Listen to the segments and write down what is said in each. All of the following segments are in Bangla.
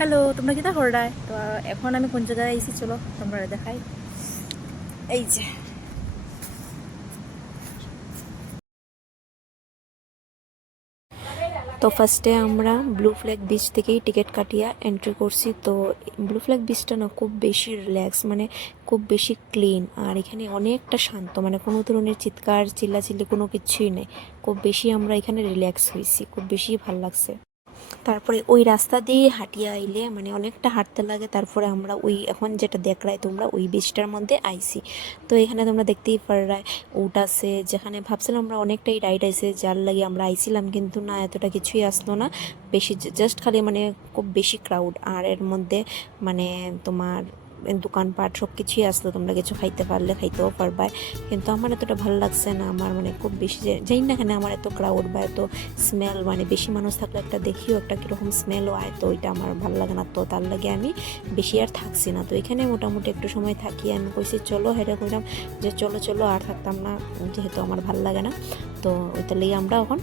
হ্যালো, তোমরা কিতা কররায়? তো এখন আমি কোন জায়গায় আইছি চলো তোমরা দেখাই। এই যে তো ফার্স্টে আমরা ব্লু ফ্ল্যাগ বিচ থেকেই টিকিট কাটিয়া এন্ট্রি করছি। তো ব্লু ফ্ল্যাগ বিচটা না খুব বেশি রিল্যাক্স, মানে খুব বেশি ক্লিন, আর এখানে অনেকটা শান্ত, মানে কোনো ধরনের চিৎকার চিল্লাচিল্লি কোনো কিছুই নেই। খুব বেশি আমরা এখানে রিল্যাক্স হয়েছি, খুব বেশি ভালো লাগছে। তারপরে ওই রাস্তা দিয়ে হাঁটিয়ে আইলে মানে অনেকটা হাঁটতে লাগে। তারপরে আমরা ওই এখন যেটা দেখরাই তোমরা ওই বীজটার মধ্যে আইছি। তো এখানে তোমরা দেখতেই পাররাই উট আছে, যেখানে ভাবছিলাম আমরা অনেকটাই রাইড আছে যার লাগে আমরা আইছিলাম, কিন্তু না এতটা কিছুই আসলো না। বেশি জাস্ট খালি মানে খুব বেশি ক্রাউড, আর এর মধ্যে মানে তোমার দোকানপাট সব কিছুই আসলো, তোমরা কিছু খাইতে পারলে খাইতেও পারবা। কিন্তু আমার এতটা ভালো লাগছে না, আমার মানে খুব বেশি জানি না কেন আমার এত ক্রাউড বা এত স্মেল, মানে বেশি মানুষ থাকলে একটা দেখিও একটা কীরকম স্মেলও হয়, তো ওইটা আমার ভালো লাগে না। তো তার লাগে আমি বেশি আর থাকছি না। তো এখানে মোটামুটি একটু সময় থাকি, আমি কইছি চলো, হেরে কইলাম যে চলো চলো, আর থাকতাম না যেহেতু আমার ভালো লাগে না। তো ওইটার লেগে আমরা এখন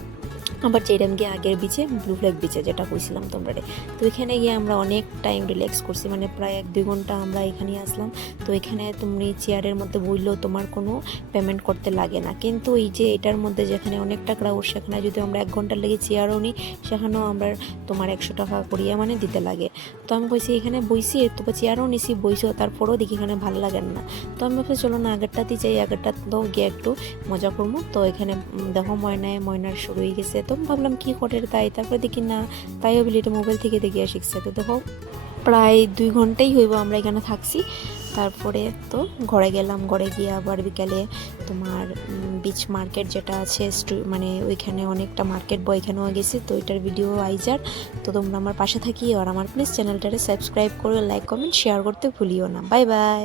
আবার যেরম গিয়ে আগের বিচে ব্লু ফ্ল্যাগ বিচে যেটা কইছিলাম তোমরা। তো এখানে গিয়ে আমরা অনেক টাইম রিল্যাক্স করছি, মানে প্রায় 1-2 ঘন্টা আমরা এখানে আসলাম। তো এখানে তুমি চেয়ারের মধ্যে বইলেও তোমার কোনো পেমেন্ট করতে লাগে না, কিন্তু এই যে এটার মধ্যে যেখানে অনেকটা ক্রাউড, সেখানে যদি আমরা 1 ঘন্টার লেগে চেয়ারও নিই, সেখানেও আমরা তোমার 100 টাকা করিয়া মানে দিতে লাগে। তো আমি কইছি এখানে বইছি, তো চেয়ারও নিছি বইছেও, তারপরেও দেখি এখানে ভালো লাগে না। তো আমি ভাবছি চলো না আগেরটাতেই যাই, আগেরটাতেও গিয়ে একটু মজা করবো। তো এখানে দেখো ময়নার শুরু হয়ে গেছে। তো ভাবলাম কি করে তাই, তারপরে দেখি না তাইও বলি এটা মোবাইল থেকে দেখিয়া শিখছে। তো দেখো প্রায় 2 ঘন্টাই হইব আমরা এখানে থাকছি। তারপরে তো ঘরে গেলাম, ঘরে গিয়ে আবার বিকালে তোমার বিচ মার্কেট যেটা আছে মানে ওইখানে অনেকটা মার্কেট বয়, এখানেও গেছি। তো এটার ভিডিও আইজার। তো তোমরা আমার পাশে থাকি, আর আমার প্লিজ চ্যানেলটারে সাবস্ক্রাইব করে লাইক কমেন্ট শেয়ার করতে ভুলিও না। Bye bye.